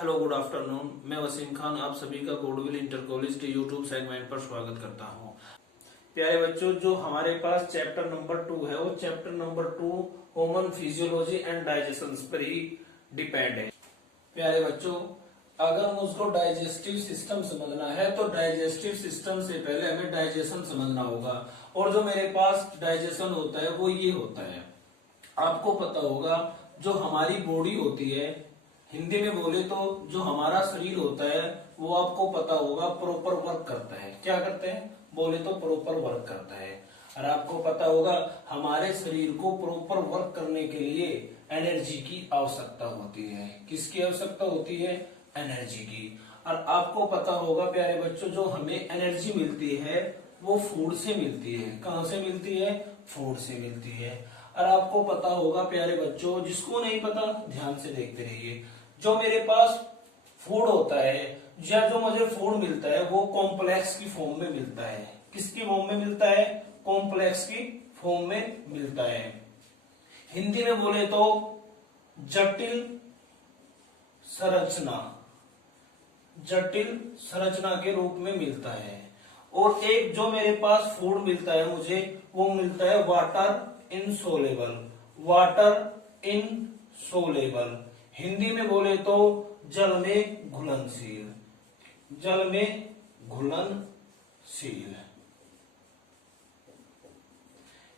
Hello good afternoon. मैं वसीम खान आप सभी का गुडविल इंटर कॉलेज के यूट्यूब सेगमेंट पर स्वागत करता हूं। प्यारे बच्चों, जो हमारे पास चैप्टर नंबर 2 है वो chapter number 2 human physiology and digestion पर ही डिपेंड है। प्यारे बच्चों, अगर मुझको डाइजेस्टिव सिस्टम समझना है तो डाइजेस्टिव सिस्टम से पहले हमें डाइजेशन समझना होगा। और जो मेरे पास डाइजेशन होता है वो ये होता है। आपको पता होगा जो हमारी बॉडी होती है, हिंदी में बोले तो जो हमारा शरीर होता है वो आपको पता होगा प्रॉपर वर्क करता है। क्या करते हैं? बोले तो प्रॉपर वर्क करता है। और आपको पता होगा हमारे शरीर को प्रॉपर वर्क करने के लिए एनर्जी की आवश्यकता होती है। किसकी आवश्यकता होती है? एनर्जी की। और आपको पता होगा प्यारे बच्चों, जो हमें एनर्जी मिलती है वो फूड से मिलती है। कहां से मिलती है? फूड से मिलती है। और आपको पता होगा प्यारे बच्चों, जिसको नहीं पता ध्यान से देखते रहिए, जो मेरे पास फूड होता है या जो मुझे फूड मिलता है वो कॉम्प्लेक्स की फॉर्म में मिलता है। किसकी फॉर्म में मिलता है? कॉम्प्लेक्स की फॉर्म में मिलता है। हिंदी में बोले तो जटिल संरचना, जटिल संरचना के रूप में मिलता है। और एक जो मेरे पास फूड मिलता है मुझे, वो मिलता है water insoluble, water insoluble. Hindi में बोले तो जल में घुलनशील, जल में घुलनशील।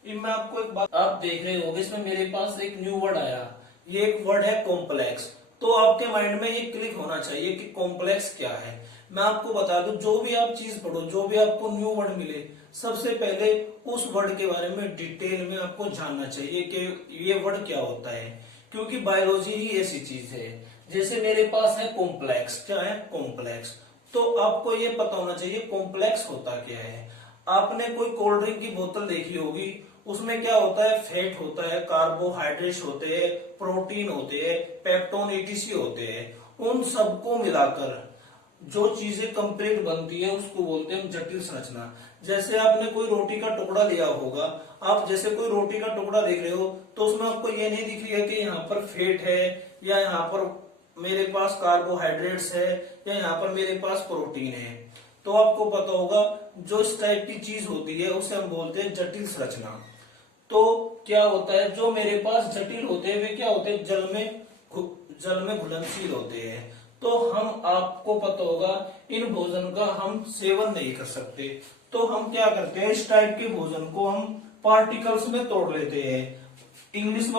मैं आपको एक बात आप देख रहे होंगे, इसमें मेरे पास एक न्यू वर्ड आया। ये एक वर्ड है कॉम्प्लेक्स। तो आपके माइंड में ये क्लिक होना चाहिए कि कॉम्प्लेक्स क्या है। मैं आपको बता दूं, जो भी आप चीज पढ़ो, जो भी आपको न्यू वर्ड मिले, सबसे पहले उस वर्ड के बारे में डिटेल में आपको जानना चाहिए कि ये वर्ड क्या होता है। क्योंकि बायोलॉजी ही ऐसी चीज है। जैसे मेरे पास है कॉम्प्लेक्स। क्या है? कॉम्प्लेक्स। तो आपको ये पता होना चाहिए कॉम्प्लेक्स होता क्या है। आपने कोई कोल्ड ड्रिंक की बोतल देखी होगी, उसमें क्या होता है? फैट होता है, कार्बोहाइड्रेट्स होते हैं, प्रोटीन होते हैं, पेप्टोन etc होते हैं। उन सबको मिलाकर जो चीजें कंप्लीट बनती है उसको बोलते हैं जटिल संरचना। जैसे आपने कोई रोटी का टुकड़ा लिया होगा, आप जैसे कोई रोटी का टुकड़ा देख रहे हो तो उसमें आपको ये नहीं दिख रही है कि यहाँ पर फैट है या यहाँ पर मेरे पास कार्बोहाइड्रेट्स है या यहाँ पर मेरे पास प्रोटीन है। तो आपको पता होगा जो इस टाइप की चीज होती है उसे हम बोलते हैं जटिल संरचना। तो क्या होता है, जो मेरे पास जटिल होते हैं वे क्या होते हैं? जल में घुलनशील होते हैं। तो हम आपको पता होगा इन भोजन का हम सेवन नहीं कर सकते। तो हम क्या करते हैं, इस टाइप के भोजन को हम पार्टिकल्स में तोड़ लेते हैं। इंग्लिश में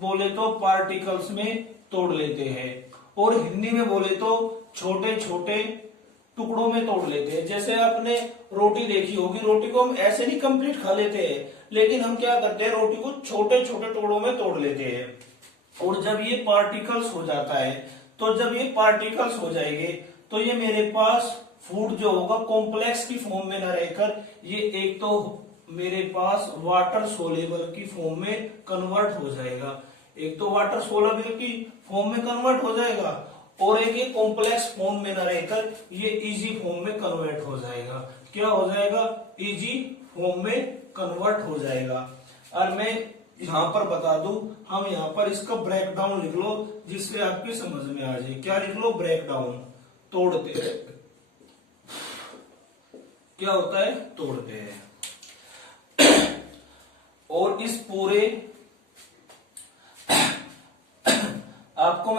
बोले तो पार्टिकल्स में तोड़ लेते हैं, और हिंदी में बोले तो छोटे छोटे टुकड़ों में तोड़ लेते हैं। जैसे आपने रोटी देखी होगी, रोटी को हम ऐसे नहीं कंप्लीट खा लेते हैं, लेकिन हम क्या करते हैं, रोटी को छोटे छोटे टुकड़ों में तोड़ लेते हैं। और जब ये पार्टिकल्स हो जाता है, तो जब ये पार्टिकल्स हो जाएंगे तो ये मेरे पास फूड जो होगा कॉम्प्लेक्स की फॉर्म में न रहकर ये एक तो मेरे पास वाटर सोलेबल की फॉर्म में कन्वर्ट हो जाएगा। एक तो वाटर सोलेबल की फॉर्म में कन्वर्ट हो जाएगा, और एक ये कॉम्प्लेक्स फॉर्म में न रहकर ये इजी फॉर्म में कन्वर्ट हो जाएगा। क्या हो जाएगा? इजी फॉर्म में कन्वर्ट हो जाएगा। और मैं यहाँ पर बता दूं, हम यहाँ पर इसका ब्रेक डाउन लिख लो जिससे आपकी समझ में आ जाए। क्या लिख लो? Break down. तोड़ते हैं। क्या होता है? तोड़ते हैं। और इस पूरे आपको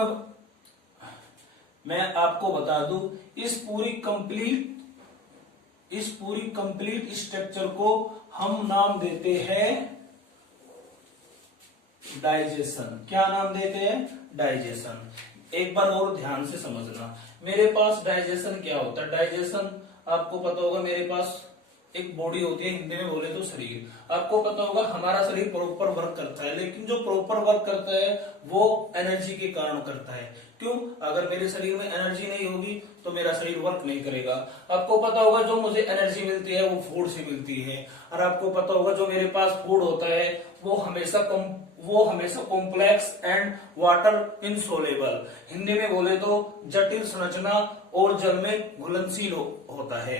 मैं आपको बता दूं, इस पूरी कंप्लीट स्ट्रक्चर को हम नाम देते हैं डाइजेशन। क्या नाम देते हैं? डाइजेशन। एक बार और ध्यान से समझना, मेरे पास डाइजेशन क्या होता है। डाइजेशन आपको पता होगा, मेरे पास एक बॉडी होती है, हिंदी में बोले तो शरीर। आपको पता होगा हमारा शरीर प्रॉपर वर्क करता है, लेकिन जो प्रॉपर वर्क करता है वो एनर्जी के कारण करता है। क्यों? अगर मेरे शरीर में एनर्जी नहीं होगी तो मेरा शरीर वर्क नहीं करेगा। आपको पता होगा जो मुझे एनर्जी मिलती है वो फूड से मिलती है। और आपको पता होगा जो मेरे पास फूड होता है वो हमेशा complex and water insoluble, Hindi में बोले तो जटिल संरचना और जल में घुलनशील होता है।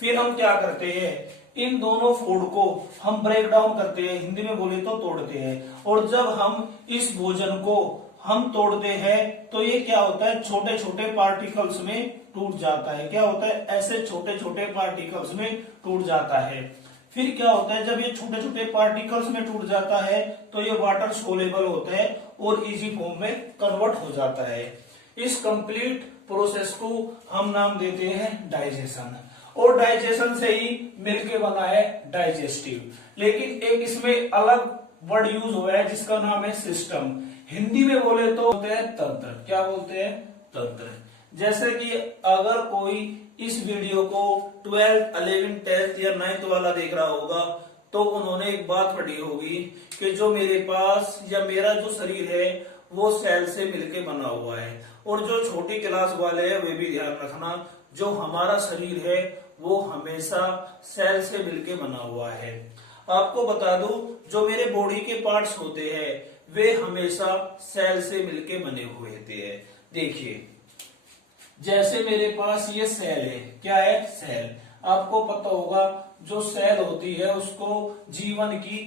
फिर हम क्या करते हैं, इन दोनों फूड को हम ब्रेक डाउन करते हैं, हिंदी में बोले तो तोड़ते हैं। और जब हम इस भोजन को हम तोड़ते हैं तो ये क्या होता है, छोटे छोटे पार्टिकल्स में टूट जाता है। क्या होता है, ऐसे छोटे छोटे पार्टिकल्स में टूट जाता है। फिर क्या होता है, जब ये छोटे छोटे पार्टिकल्स में टूट जाता है तो ये वाटर सोलेबल होता है और इजी फॉर्म में कन्वर्ट हो जाता है। इस कंप्लीट प्रोसेस को हम नाम देते हैं डाइजेशन, और डाइजेशन से ही मिलके बना है डाइजेस्टिव। लेकिन एक इसमें अलग वर्ड यूज हुआ है जिसका नाम है सिस्टम। हिंदी में बोले तो बोलते हैं तंत्र। क्या बोलते हैं, तंत्र। जैसे कि अगर कोई इस वीडियो को 12th 11th 10th या 9th वाला देख रहा होगा तो उन्होंने एक बात पढ़ी होगी कि जो मेरे पास या मेरा जो शरीर है वो सेल से मिलके बना हुआ है। और जो छोटी क्लास वाले हैं वे भी ध्यान रखना, जो हमारा शरीर है वो हमेशा सेल से मिलके बना हुआ है। आपको बता दूं, जो मेरे बॉडी के पार्ट्स होते हैं वे हमेशा सेल से मिलके बने हुए होते हैं। देखिए, जैसे मेरे पास ये सेल है, क्या है, सेल। आपको पता होगा जो सेल होती है उसको जीवन की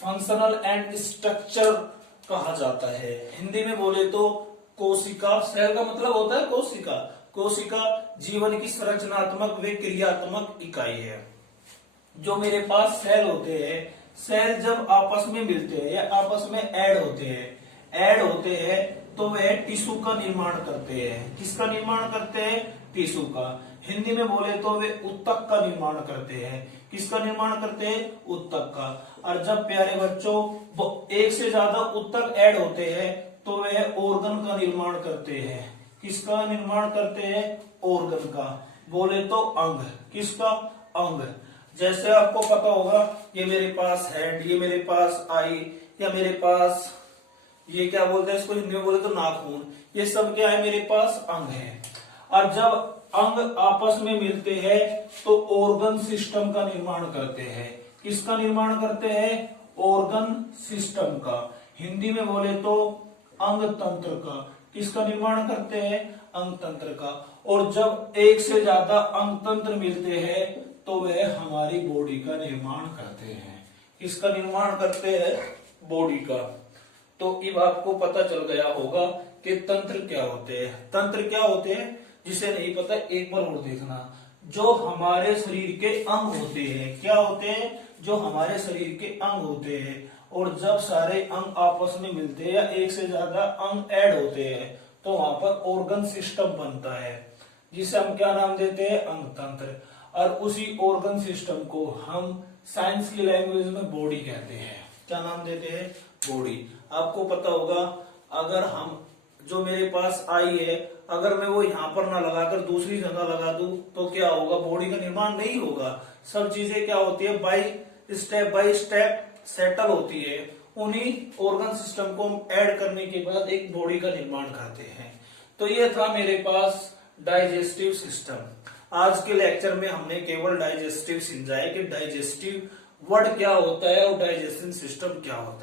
फंक्शनल एंड स्ट्रक्चर कहा जाता है। हिंदी में बोले तो कोशिका। सेल का मतलब होता है कोशिका। कोशिका जीवन की संरचनात्मक व क्रियात्मक इकाई है। जो मेरे पास सेल होते हैं, सेल जब आपस में मिलते हैं या आपस में ऐड होते हैं तो वह टिश्यू का निर्माण करते हैं। किसका निर्माण करते हैं, टिश्यू का। हिंदी में बोले तो वे ऊतक का निर्माण करते हैं। किसका निर्माण करते हैं, ऊतक का। और जब प्यारे बच्चों एक से ज्यादा ऊतक ऐड होते हैं तो वह ऑर्गन का निर्माण करते हैं। किसका निर्माण करते हैं, ऑर्गन का। बोले तो अंग। किसका, अंग। जैसे आपको पता होगा ये मेरे पास हैंड, ये मेरे पास आई, या मेरे पास ये क्या बोलते हैं इसको हिंदी में बोले तो नाखून। ये सब क्या है, मेरे पास अंग है। और जब अंग आपस में मिलते हैं तो ऑर्गन सिस्टम का निर्माण करते हैं। किसका निर्माण करते हैं, ऑर्गन सिस्टम का। हिंदी में बोले तो अंग तंत्र का। किसका निर्माण करते हैं, अंग तंत्र का। और जब एक से ज्यादा अंग तंत्र मिलते हैं तो वह हमारी बॉडी का निर्माण करते हैं। किसका निर्माण करते हैं, बॉडी का। तो अब आपको पता चल गया होगा कि तंत्र क्या होते हैं। तंत्र क्या होते हैं, जिसे नहीं पता एक बार और देखना। जो हमारे शरीर के अंग होते हैं, क्या होते हैं, जो हमारे शरीर के अंग होते हैं। और जब सारे अंग आपस में मिलते हैं या एक से ज्यादा अंग ऐड होते हैं तो वहां पर ऑर्गन सिस्टम बनता है, जिसे हम क्या नाम देते हैं, अंग तंत्र। और उसी ऑर्गन सिस्टम को हम साइंस की लैंग्वेज में बॉडी कहते हैं। क्या नाम देते हैं, बॉडी। आपको पता होगा, अगर हम जो मेरे पास आई है अगर मैं वो यहाँ पर ना लगाकर दूसरी जगह लगा दूं तो क्या होगा, बॉडी का निर्माण नहीं होगा। सब चीजें क्या होती है, बाय स्टेप सेटल होती है। उन्हीं ऑर्गन सिस्टम को हम ऐड करने के बाद एक बॉडी का निर्माण करते हैं। तो ये था मेरे पास डाइजेस्टिव सिस्टम। आज के लेक्चर में हमने केवल डाइजेस्टिव समझा है कि डाइजेस्टिव वर्ड क्या होता है और डाइजेस्टिव सिस्टम क्या होता है।